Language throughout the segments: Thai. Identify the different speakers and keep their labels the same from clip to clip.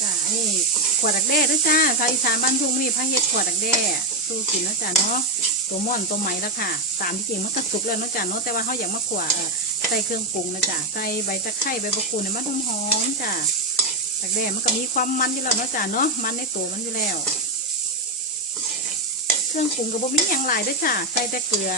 Speaker 1: จ้าอันนี้ขวดดักแด้ด้วยจ้าชาวอีสานบ้านทุ่งนี่พระเฮ็ดขวดดักแด้สู้กินนะจ้าเนาะตัวม่อนตัวไหมแล้วค่ะ ตามที่จริงมันก็สุกแล้วนะจ้าเนาะแต่ว่าเขาอยากมาขวดใส่เครื่องปรุงนะจ้าใส่ใบตะไคร้ใบมะกรูดเนี่ยมันหอมจ้าดักแด้มันก็มีความมันอยู่แล้วนะจ้าเนาะมันในตัวมันอยู่แล้ว เครื่องปรุงก็บ่มีอย่างหลายเด้วยจ้าใส่แต่เกลือ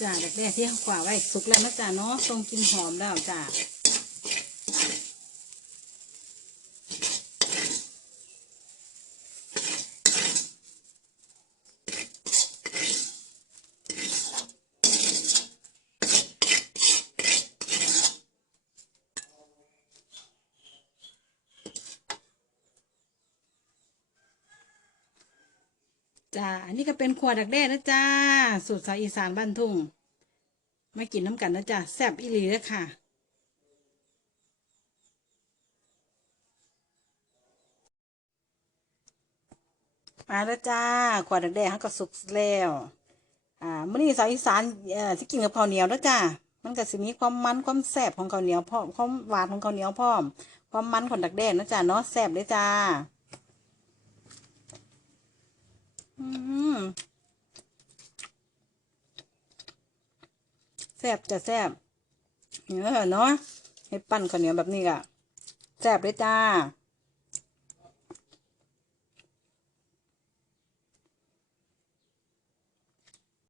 Speaker 1: จ้าแรกๆที่เขากว่าไว้สุกแล้วนะจ้าเนาะทรงกลินหอมแล้วจ้า จ้าอันนี้ก็เป็นขวดดักแด้นะจ้าสูตรสาวอีสานบ้านทุ่งมากินน้ำกันนะจ้าแซ่บอีหลีเลยค่ะมาแล้วจ้าขวดแดงๆเขาก็สุกแล้ว อ่ามื้อนี้สาวอีสานเอ่อสิกินกับข้าวเหนียวแล้วจ้ามันก็สิมีความมันความแซ่บของข้าวเหนียวพร้อมความหวานของข้าวเหนียวพร้อม ความมันของดักแด้นะจ้าเนาะแซ่บเลยจ้า อืม แซ่บจะแซ่บเออเนาะให้ปั้นข้าวเหนียวแบบนี้ก่ะแซ่บเลยจ้า